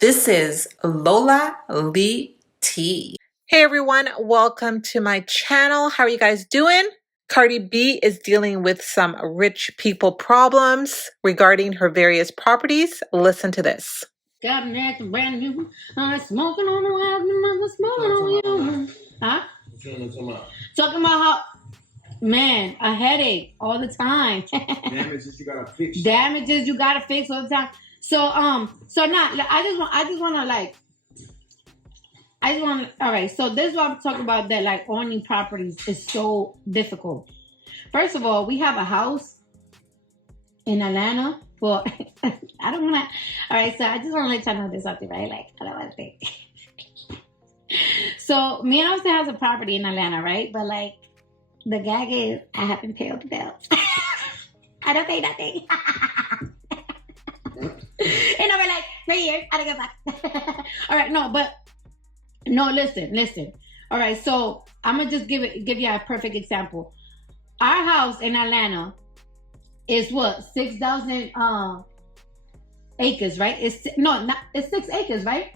This is Lola Lee T. Hey everyone, welcome to my channel. How are you guys doing? Cardi B is dealing with some rich people problems regarding her various properties. Listen to this. Got an acting brand new. Smoking on the wild, mother smoking on you. Huh? What you talking about? Talking about how, man, a headache all the time. Damages you gotta fix. Damages you gotta fix all the time. So now all right, so this is what I'm talking about, that like owning properties is so difficult. First of all, we have a house in Atlanta for I don't wanna, all right, so I just wanna let y'all know this something, right? Like, I don't wanna think. So me and Austin has a property in Atlanta, right? But like the gag is I haven't paid the bills. I don't pay nothing. And I'm like, 3 years, I don't get back. All right, listen. All right, so I'm gonna just give you a perfect example. Our house in Atlanta is what, 6,000 acres, right? It's 6 acres, right?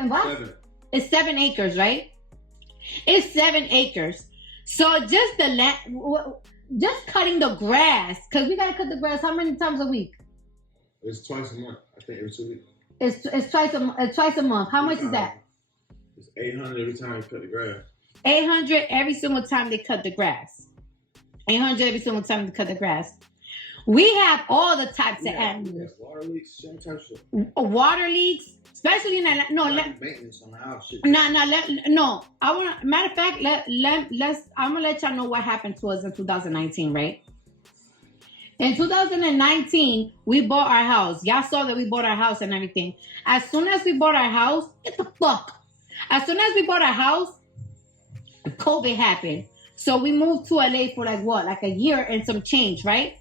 What? 7. It's 7 acres, right? It's 7 acres. So just the land, just cutting the grass, because we gotta cut the grass how many times a week? It's twice a month. I think every 2 weeks. It's twice a month. How much is that? It's 800 every time you cut the grass. 800 every single time they cut the grass. 800 every single time they cut the grass. We have all the types of animals. Yes, water leaks, some types of water leaks, especially in maintenance on the house. Shit. I want. Matter of fact, I'm gonna let y'all know what happened to us in 2019, right? In 2019, we bought our house. Y'all saw that we bought our house and everything. As soon as we bought our house, get the fuck. As soon as we bought our house, COVID happened. So we moved to LA for like a year and some change, right?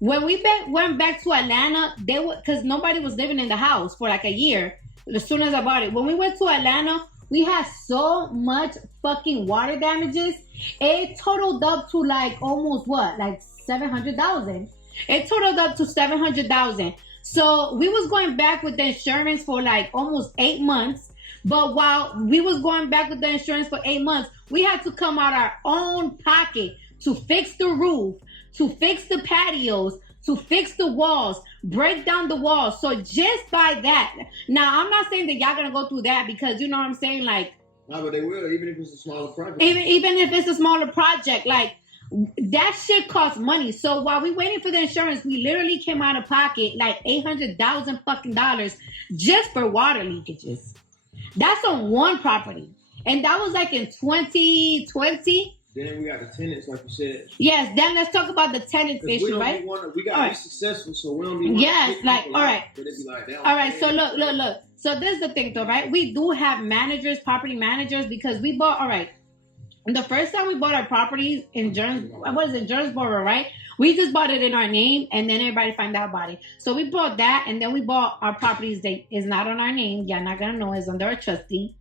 When we went back to Atlanta, because nobody was living in the house for like a year. As soon as I bought it, when we went to Atlanta, we had so much fucking water damages. It totaled up to like almost like 700,000. It totaled up to 700,000. So we was going back with the insurance for like almost 8 months. But while we was going back with the insurance for 8 months, we had to come out our own pocket to fix the roof, to fix the patios, to fix the walls, break down the walls. So just by that, now I'm not saying that y'all gonna go through that, because you know what I'm saying, like. No, but they will, even if it's a smaller project. Even if it's a smaller project, like that shit costs money. So while we waiting for the insurance, we literally came out of pocket like $800,000 fucking dollars just for water leakages. That's on one property, and that was like in 2020. Then we got the tenants, like you said. Yes, then let's talk about the tenant issue, right? We got to be successful, so we don't be. Yes, like, all right. But it be like that. All right, so look. So this is the thing, though, right? We do have managers, property managers, because we bought, all right. The first time we bought our properties in Jonesboro, right? We just bought it in our name, and then everybody found out about it. So we bought that, and then we bought our properties that is not on our name. Y'all not gonna know, it's under a trustee.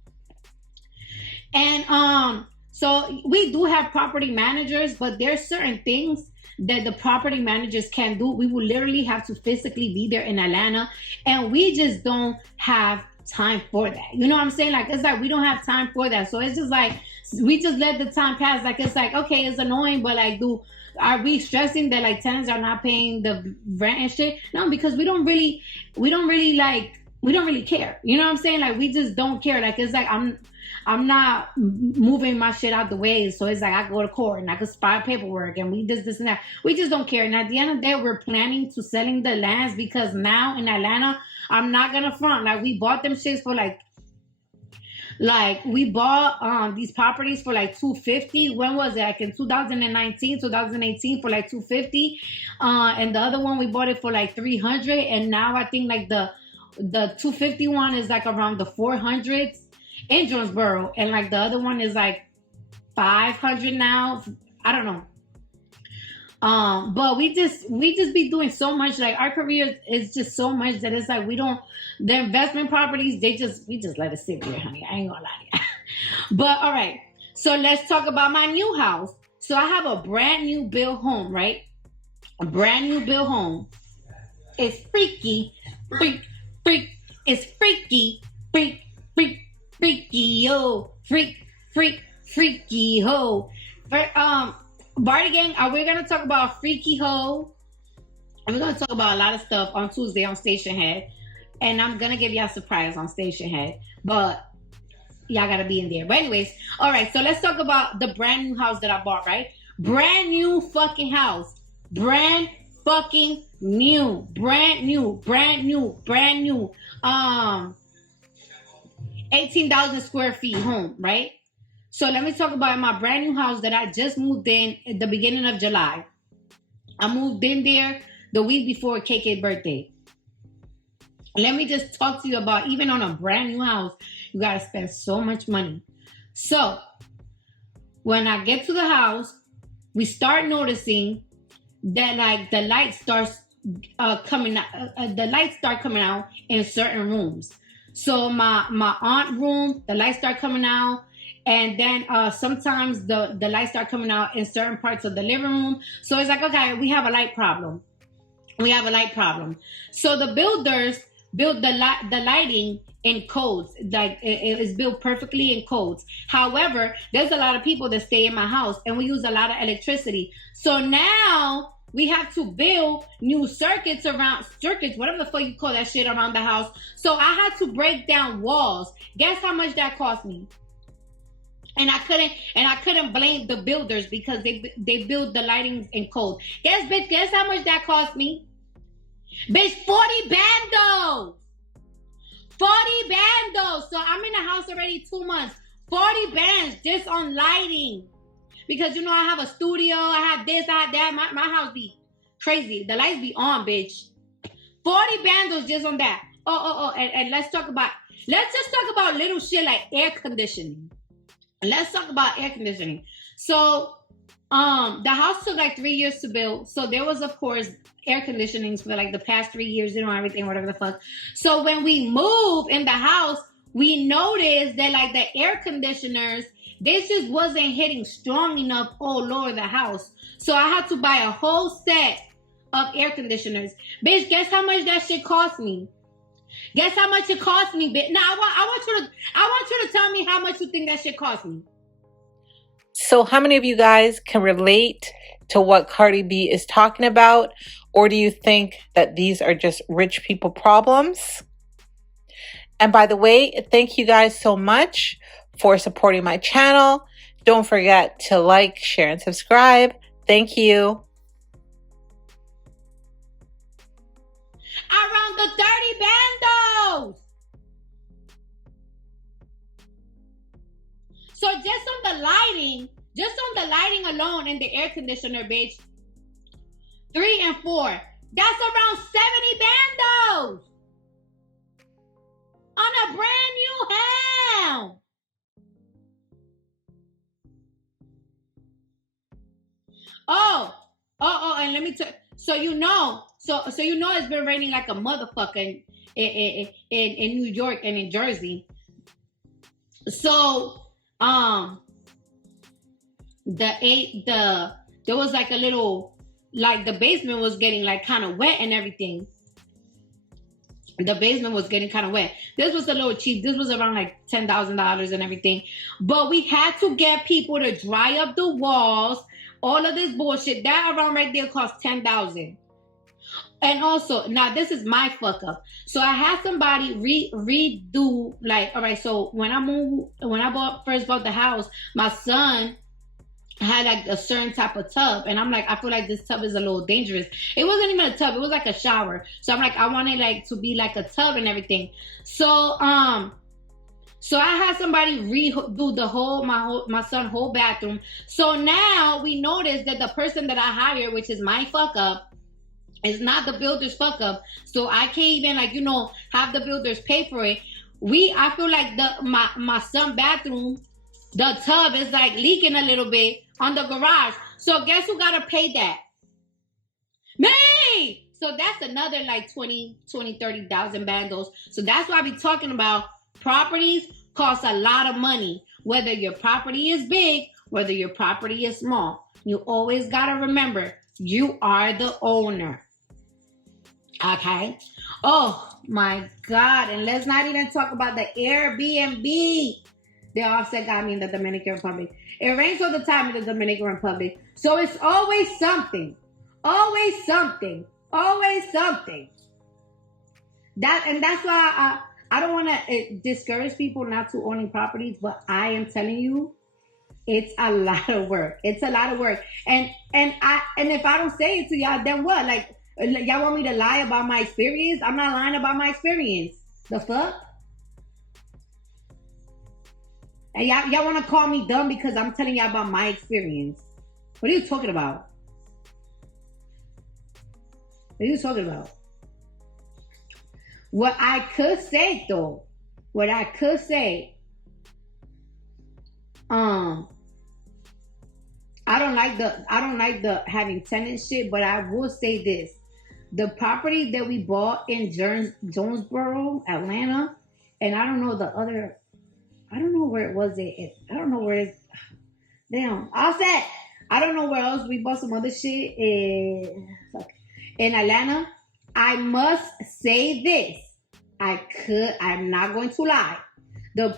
And so we do have property managers, but there's certain things that the property managers can do. We will literally have to physically be there in Atlanta, and we just don't have time for that. You know what I'm saying? Like, it's like we don't have time for that. So it's just like we just let the time pass. Like, it's like, okay, it's annoying, but like, are we stressing that like tenants are not paying the rent and shit? No, because we don't really care. You know what I'm saying? Like, we just don't care. Like, it's like I'm not moving my shit out the way. So it's like I go to court and I could file paperwork and we this and that. We just don't care. And at the end of the day, we're planning to selling the lands, because now in Atlanta, I'm not gonna front. Like, we bought them shits for like we bought these properties for like $250. When was it? Like in 2019, 2018 for like $250. And the other one we bought it for like $300. And now I think like the $250 one is like around the $400s in Jonesboro, and like the other one is like $500 now. I don't know. But we just be doing so much. Like, our career is just so much that it's like the investment properties, we just let it sit there, honey. I ain't gonna lie to you. But all right, so let's talk about my new house. So I have a brand new built home, right? A brand new built home. It's freaky. is freaky, freaky ho, freaky ho. But Barty Gang, we're gonna talk about freaky ho, and we're gonna talk about a lot of stuff on Tuesday on Station Head, and I'm gonna give y'all a surprise on Station Head, but y'all gotta be in there. But anyways, all right. So let's talk about the brand new house that I bought. Right, brand new fucking house, brand fucking new, brand new. 18,000 square feet home, right? So let me talk about my brand new house that I just moved in at the beginning of July. I moved in there the week before KK's birthday. Let me just talk to you about, even on a brand new house, you gotta spend so much money. So when I get to the house, we start noticing that like the lights start coming out. The lights start coming out in certain rooms. So my aunt room, the lights start coming out, and then sometimes the lights start coming out in certain parts of the living room. So it's like, okay, we have a light problem. So the builders built the lighting in codes, like it is built perfectly in codes. However, there's a lot of people that stay in my house, and we use a lot of electricity. So now we have to build new circuits, whatever the fuck you call that shit, around the house. So I had to break down walls. Guess how much that cost me? And I couldn't blame the builders because they build the lighting in code. Guess how much that cost me? Bitch, 40 bandos. 40 bandos. So I'm in the house already 2 months. 40 bands just on lighting. Because you know I have a studio, I have this, I have that. My house be crazy. The lights be on, bitch. 40 bandos just on that. And let's just talk about little shit like air conditioning. Let's talk about air conditioning. So the house took like 3 years to build. So there was, of course, air conditionings for like the past 3 years, you know, everything, whatever the fuck. So when we moved in the house, we noticed that like the air conditioners, they just wasn't hitting strong enough all over the house. So I had to buy a whole set of air conditioners. Bitch, guess how much that shit cost me? Guess how much it cost me, bitch? Now I want you to tell me how much you think that shit cost me. So how many of you guys can relate to what Cardi B is talking about? Or do you think that these are just rich people problems? And by the way, thank you guys so much for supporting my channel. Don't forget to like, share, and subscribe. Thank you. Around the 30 bandos. So just on the lighting alone and the air conditioner, bitch, 3 and 4, that's around 70 bandos on a brand new house. And let me tell. So you know it's been raining like a motherfucker in New York and in Jersey. So there was like a little, like the basement was getting like kind of wet and everything. The basement was getting kind of wet. This was a little cheap. This was around like $10,000 and everything. But we had to get people to dry up the walls. All of this bullshit. That around right there cost $10,000. And also, now this is my fuck up. So I had somebody redo, like, all right, so when I first bought the house, my son had like a certain type of tub, and I'm like, I feel like this tub is a little dangerous. It wasn't even a tub, it was like a shower. So I'm like, I want it like to be like a tub and everything. So so I had somebody redo the my son's whole bathroom. So now we noticed that the person that I hired, which is my fuck up, is not the builder's fuck up. So I can't even like, you know, have the builders pay for it. I feel like my son's bathroom, the tub is like leaking a little bit on the garage. So guess who gotta pay that? Me! So that's another like 30,000 bandos. So that's why I be talking about properties cost a lot of money. Whether your property is big, whether your property is small. You always gotta remember, you are the owner. Okay? Oh my God. And let's not even talk about the Airbnb. The Offset got me in the Dominican Republic. It rains all the time in the Dominican Republic. So it's always something. Always something. Always something. That's why I don't want to discourage people not to owning properties, but I am telling you, it's a lot of work. It's a lot of work. And if I don't say it to y'all, then what? Like y'all want me to lie about my experience? I'm not lying about my experience. The fuck? And y'all want to call me dumb because I'm telling y'all about my experience. What are you talking about? What are you talking about? What I could say though, I don't like the having tenant shit, but I will say this. The property that we bought in Jonesboro, Atlanta, and I don't know where it was. I don't know where it's. Damn, Offset. I don't know where else we bought some other shit in Atlanta. I must say this. I'm not going to lie. The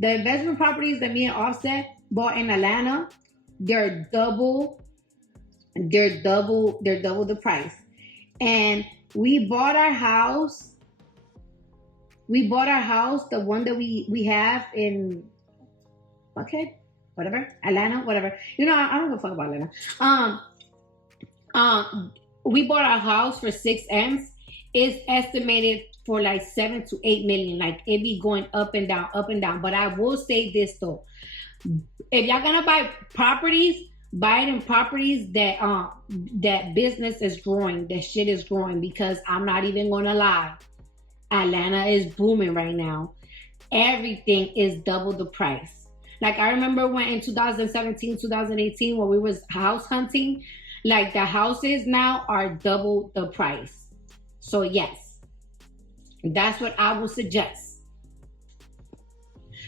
investment properties that me and Offset bought in Atlanta, they're double the price. And we bought our house, the one that we have in Atlanta, whatever. You know, I don't give a fuck about Atlanta. We bought our house for 6 M's. It's estimated for like 7 to 8 million. Like it be going up and down, up and down. But I will say this though. If y'all gonna buy properties, buy it in properties that business is growing, that shit is growing, because I'm not even gonna lie. Atlanta is booming right now. Everything is double the price. Like I remember when in 2017, 2018, when we was house hunting, like the houses now are double the price. So yes, that's what I would suggest.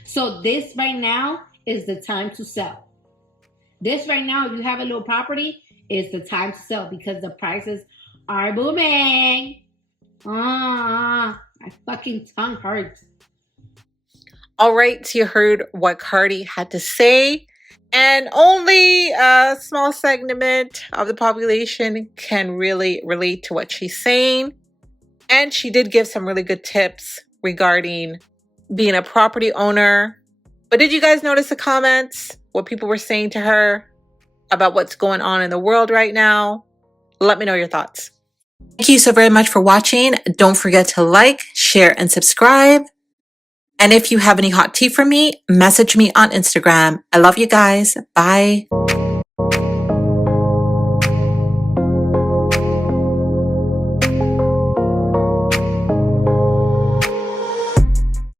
So this right now is the time to sell. This right now, if you have a little property, is the time to sell because the prices are booming. My fucking tongue hurts. All right, so you heard what Cardi had to say. And only a small segment of the population can really relate to what she's saying. And she did give some really good tips regarding being a property owner. But did you guys notice the comments? What people were saying to her about what's going on in the world right now? Let me know your thoughts. Thank you so very much for watching. Don't forget to like, share, and subscribe. And if you have any hot tea for me, message me on Instagram. I love you guys. Bye.